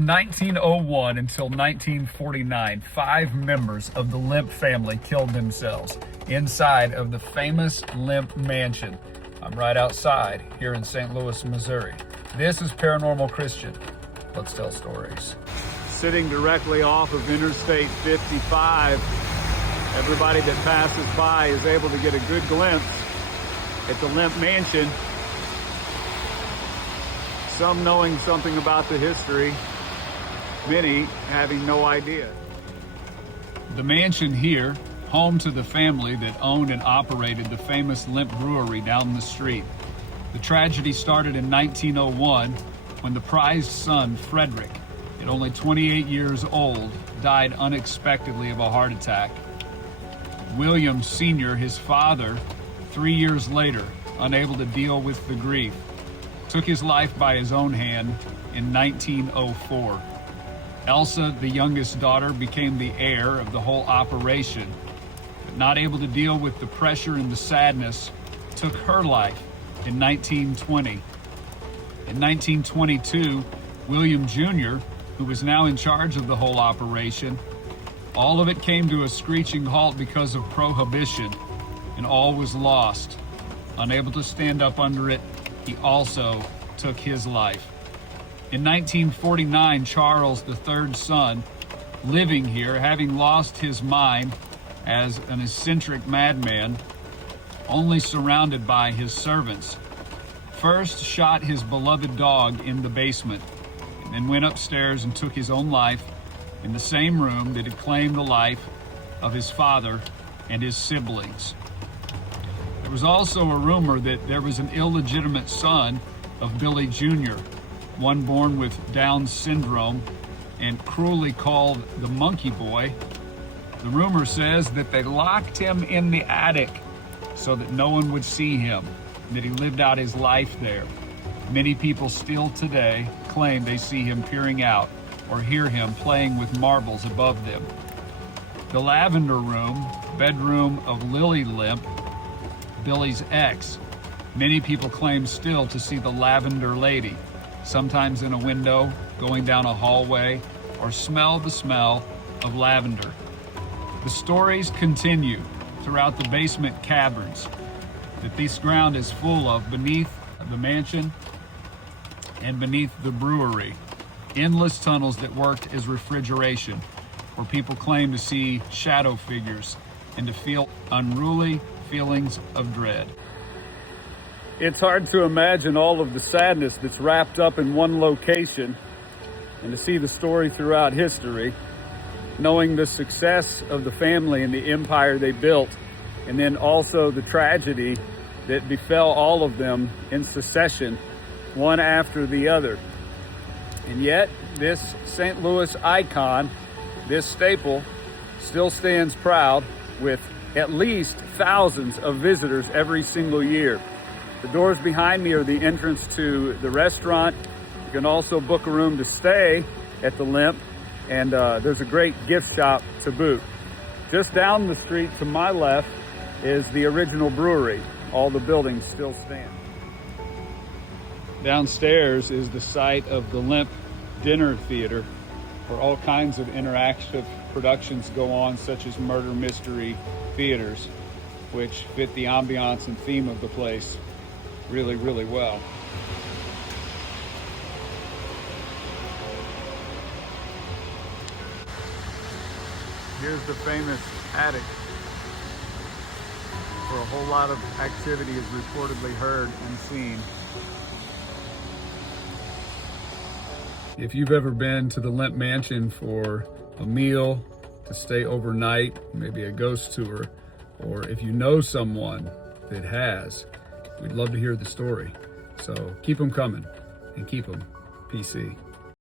From 1901 until 1949, 5 members of the Lemp family killed themselves inside of the famous Lemp Mansion. I'm right outside here in St. Louis, Missouri. This is Paranormal Christian. Let's tell stories. Sitting directly off of Interstate 55, everybody that passes by is able to get a good glimpse at the Lemp Mansion. Some knowing something about the history, many having no idea. The mansion here, home to the family that owned and operated the famous Lemp Brewery down the street. The tragedy started in 1901 when the prized son, Frederick, at only 28 years old, died unexpectedly of a heart attack. William Sr., his father, 3 years later, unable to deal with the grief, took his life by his own hand in 1904. Elsa, the youngest daughter, became the heir of the whole operation, but not able to deal with the pressure and the sadness, took her life in 1920. In 1922, William Jr., who was now in charge of the whole operation, all of it came to a screeching halt because of prohibition, and all was lost. Unable to stand up under it, he also took his life. In 1949, Charles, the third son, living here, having lost his mind as an eccentric madman, only surrounded by his servants, first shot his beloved dog in the basement, and then went upstairs and took his own life in the same room that had claimed the life of his father and his siblings. There was also a rumor that there was an illegitimate son of Billy Jr., one born with Down syndrome and cruelly called the Monkey Boy. The rumor says that they locked him in the attic so that no one would see him, and that he lived out his life there. Many people still today claim they see him peering out or hear him playing with marbles above them. The Lavender Room, bedroom of Lily Lemp, Billy's ex. Many people claim still to see the Lavender Lady, sometimes in a window, going down a hallway, or smell the smell of lavender. The stories continue throughout the basement caverns that this ground is full of beneath the mansion and beneath the brewery. Endless tunnels that worked as refrigeration, where people claim to see shadow figures and to feel unruly feelings of dread. It's hard to imagine all of the sadness that's wrapped up in one location, and to see the story throughout history, knowing the success of the family and the empire they built, and then also the tragedy that befell all of them in succession, one after the other. And yet, this St. Louis icon, this staple, still stands proud with at least thousands of visitors every single year. The doors behind me are the entrance to the restaurant. You can also book a room to stay at the Lemp, and there's a great gift shop to boot. Just down the street to my left is the original brewery. All the buildings still stand. Downstairs is the site of the Lemp Dinner Theater, where all kinds of interactive productions go on, such as murder mystery theaters, which fit the ambiance and theme of the place really, really well. Here's the famous attic, where a whole lot of activity is reportedly heard and seen. If you've ever been to the Lemp Mansion for a meal, to stay overnight, maybe a ghost tour, or if you know someone that has, we'd love to hear the story. So keep them coming and keep them PC.